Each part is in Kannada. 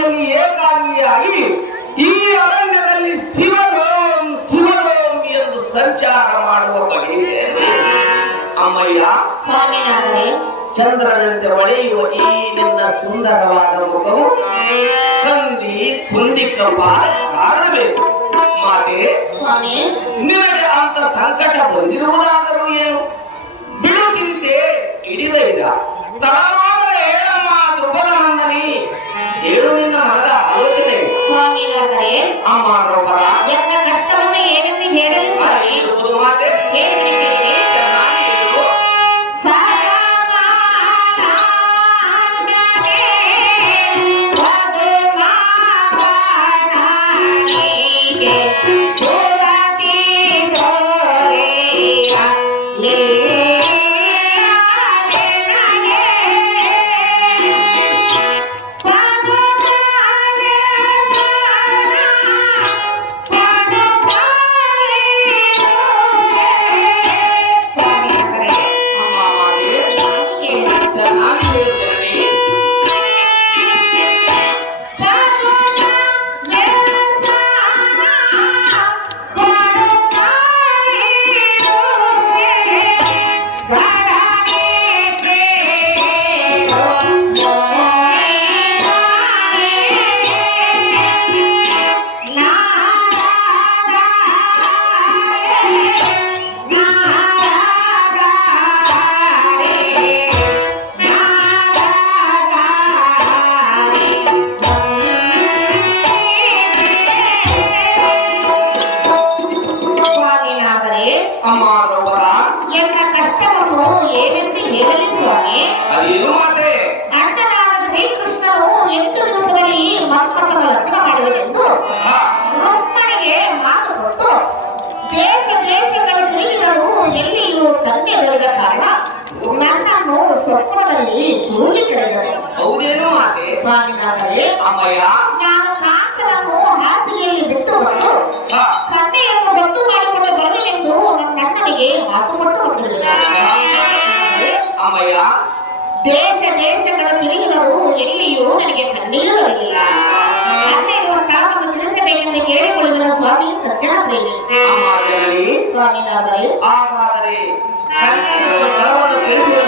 ಸಮಾಧಿಯಲ್ಲಿ ಏಕಾಂಗಿಯಾಗಿ ಈ ಅರಣ್ಯದಲ್ಲಿ ಶಿವಲೋಂ ಶಿವಲೋಂ ಎಂದು ಸಂಚಾರ ಮಾಡುವ ಬಗೆ ಅಮ್ಮಯ್ಯ ಸ್ವಾಮಿನಾಥರೇ ಚಂದ್ರನಂತೆ ಹೊಳೆಯುವ ಈ ನಿನ್ನ ಸುಂದರವಾದ ಮುಖವು ತಂದಿ ಕುಂದಿಕ್ಕವಾದ ಕಾರಣಬೇಕು ಮಾತೆ ಸ್ವಾಮಿ. ನಿನಗೆ ಅಂತ ಸಂಕಟ ಬಂದಿರುವುದಾದರೂ ಏನು? ಬಿಡು ಚಿಂತೆ ನಂದನಿ ಹೇಳು ನಿನ್ನ ಮಗದ ಆಲೋಚನೆ ಸ್ವಾಮಿನಾಥರೇ ಅಮ್ಮ ದ್ರೌಪದ ಎಲ್ಲ ಕಷ್ಟವನ್ನು ಏನೆಂದು ಹೇಳಲಿ ಸ್ವಾಮಿ ಇರುವುದು ಮಾತೆ ಹೇಳಿದ್ದೇನೆ ಏನೆಂದು ಹೇಳಲಿ ಸ್ವಾಮಿ. ಅದೇನು ಮಾತೆ? ಅಣ್ಣನಾದ ಶ್ರೀಕೃಷ್ಣನು ಎಂಟು ದಿವಸದಲ್ಲಿ ಮನ್ಮಥನ ಲಗ್ನ ಮಾಡುವುದೆಂದು ರುಕ್ಮಣಿಗೆ ಮಾತು ಕೊಟ್ಟು ದೇಶ ದೇಶಗಳು ತಿರುಗಿದರೂ ಎಲ್ಲಿಯೂ ಕನ್ಯೆ ದೊರೆದ ಕಾರಣ ನನ್ನನ್ನು ಸ್ವಪ್ನದಲ್ಲಿ ಕೂಗಿ ಕರೆದರು. ಹೌದೇನು ಮಾತೆ? ಸ್ವಾಮಿನಾದರೆ ಅಮ್ಮಯ್ಯ. ನಾನು ಕಾಂತನನ್ನು ಹಾಸಿಗೆಯಲ್ಲಿ ಬಿಟ್ಟು ಬಂದು ಕನ್ಯೆಯನ್ನು ಗೊತ್ತು ಮಾಡಿಕೊಂಡು ಬರಲಿನೆಂದು ನನ್ನ ಅಣ್ಣನಿಗೆ ಮಾತು ಕೊಟ್ಟು ಅಮ್ಮಯ್ಯ ದೇಶ ದೇಶಗಳು ತಿರುಗಿದರೂ ಎಲ್ಲಿಯೂ ನನಗೆ ಕಣ್ಣೀರು ಬರಲಿಲ್ಲ ಅನ್ನ ಇರುವ ಸ್ಥಳವನ್ನು ತಿಳಿಸಬೇಕೆಂದು ಕೇಳಿಕೊಳ್ಳುವ ಸ್ವಾಮಿ ಸತ್ಯನಾಥೇವಿ ಅಮ್ಮ ಜನನಿ ಸ್ವಾಮಿನಾದರೆ ಹಾಗಾದರೆ ಕನ್ಯೆಯ ಸ್ಥಳವನ್ನು ತಿಳಿಸಿದರು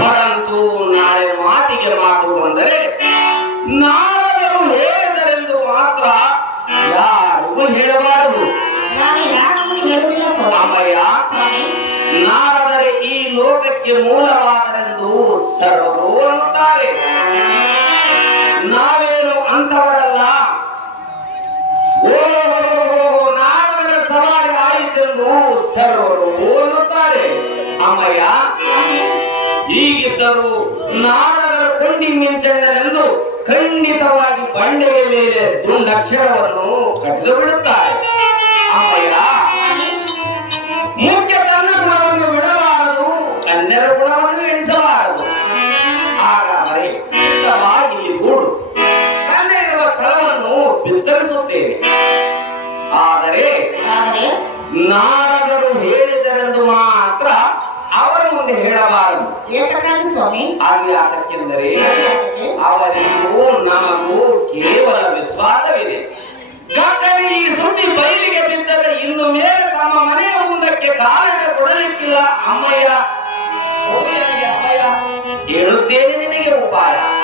ಪರಂತು ನಾಳೆ ಮಾತಿಗೆ ಮಾತು ಬಂದರೆ ನಾರದರು ಹೇಳಿದರೆಂದು ಮಾತ್ರ ಯಾರಿಗೂ ಹೇಳಬಾರದು. ಅಮ್ಮಯ್ಯ ನಾರದರೆ ಈ ಲೋಕಕ್ಕೆ ಮೂಲವಾದರೆಂದು ಸರ್ವರು ಅನ್ನುತ್ತಾರೆ. ನಾವೇನು ಅಂತವರಲ್ಲ ಓ ನಾರದರ ಸವಾರಿ ಆಯಿತೆಂದು ಸರ್ವರು ಅನ್ನುತ್ತಾರೆ. ಅಮ್ಮಯ್ಯ ಹೀಗಿದ್ದರೂ ನಾರದರ ಕೊಂಡಿ ಮಿಂಚಣ್ಣನೆಂದು ಖಂಡಿತವಾಗಿ ಬಂಡೆಯ ಮೇಲೆ ದುಂಡಕ್ಷರವನ್ನು ಕಳೆದು ಬಿಡುತ್ತಾರೆ. ಅಮ್ಮಯ್ಯ ಮುಖ್ಯ ತನ್ನ ಗುಣವನ್ನು ಬಿಡಬಾರದು ಕನ್ಯರ ಗುಣವನ್ನು ಎಣಿಸಬಾರದು. ಹಾಗಾದರೆ ಇಲ್ಲಿ ಗೂಡು ಕನ್ಯೆ ಇರುವ ಸ್ಥಳವನ್ನು ಬಿತ್ತರಿಸುತ್ತೇವೆ ಆದರೆ ಆದರೆ ಯಾತಕ್ಕೆ? ಅವರಿಗೂ ನಮಗೂ ಕೇವಲ ವಿಶ್ವಾಸವಿದೆ. ಯಾಕಂದ್ರೆ ಈ ಸುದ್ದಿ ಬಯಲಿಗೆ ಬಿದ್ದರೆ ಇನ್ನು ಮೇಲೆ ತಮ್ಮ ಮನೆಯ ಮುಂದಕ್ಕೆ ಕಾರಣ ಕೊಡಲಿಕ್ಕಿಲ್ಲ. ಅಮ್ಮಯ್ಯ ಹೇಳುತ್ತೇನೆ ನಿನಗೆ ಉಪಾಯ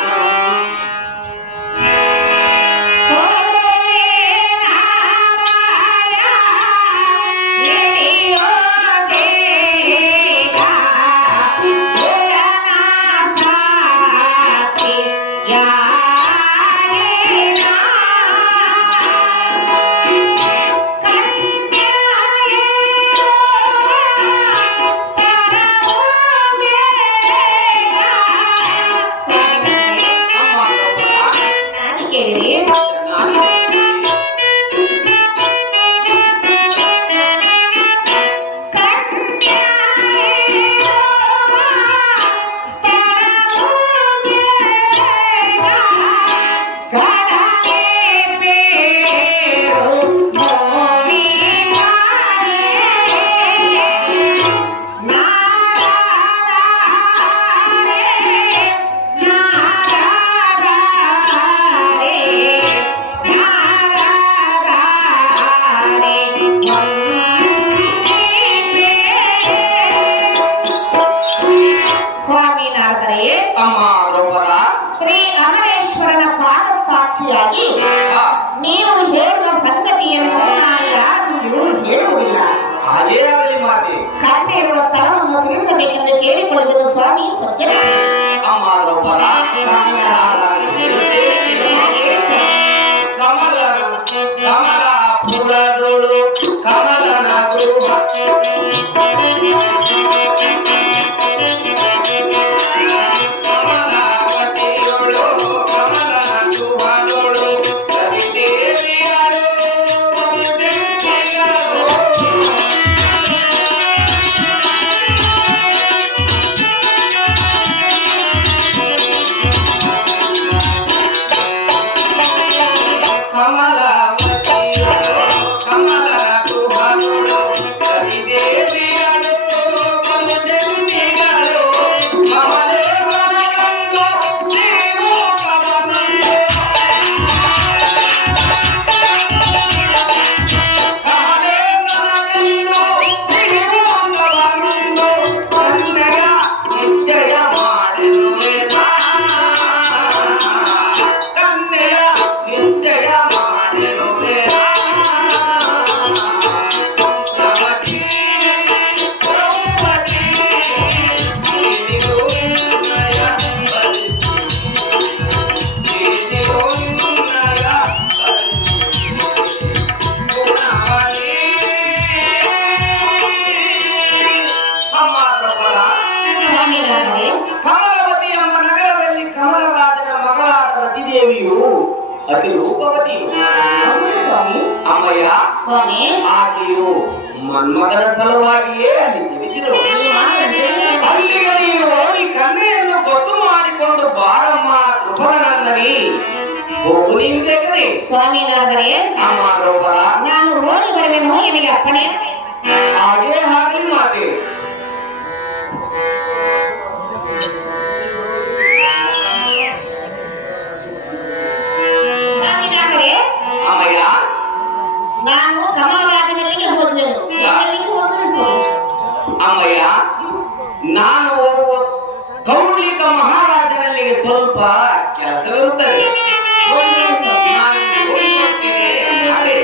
ನಾರದರೆ ಅಮ್ಮ ಶ್ರೀ ಅಮರೇಶ್ವರನ ಪಾದ ಸಾಕ್ಷಿಯಾಗಿ ನೀವು ಹೇಳಿದ ಸಂಗತಿಯನ್ನು ಯಾರು ಹೇಳುವುದಿಲ್ಲ ಹಾಗೇ ಆಗಲಿ ಮಾತೆ ಕಣ್ಣೆ ಇರುವ ಸ್ಥಳವನ್ನು ತಿಳಿಸಬೇಕೆಂದು ಕೇಳಿಕೊಳ್ಳುವುದು ಸ್ವಾಮಿ ಸಜ್ಜನ ಅಮ್ಮ ನಿನಗೆ. ಕಮಲ ಕಮಲ ಪುರದೊಳು ಅತಿ ರೂಪವತಿ. ಹೌದು ಸ್ವಾಮಿ. ಅಮ್ಮಯ್ಯ ಸ್ವಾಮಿ ಆಕೆಯು ಮನ್ಮಗನ ಸಲುವಾಗಿಯೇ ಅಲ್ಲಿ ತಿಳಿಯಲಿಲ್ಲ. ಅಲ್ಲಿಗೆ ನೀನು ಹೋಗಿ ಕನ್ನೆಯನ್ನು ಗೊತ್ತು ಮಾಡಿಕೊಂಡು ಬಾರಮ್ಮ ಕೃಪನಂದನಿ ಹೋಗು ನಿಂಗೆಗರಿ ಸ್ವಾಮಿ ನಾರದರೆ ಅಮ್ಮ ದ್ರೌಪದ ನಾನು ಓಡಿ ಬರುವೆನು ನಿನಗೆ ಅಪ್ಪಣೆ. ಹಾಗೆ ಆಗಲಿ ಕೆಲಸವಿರುತ್ತದೆ ನಾನು ಹೋಗಿ ಬರ್ತೇನೆ. ಅದೇ.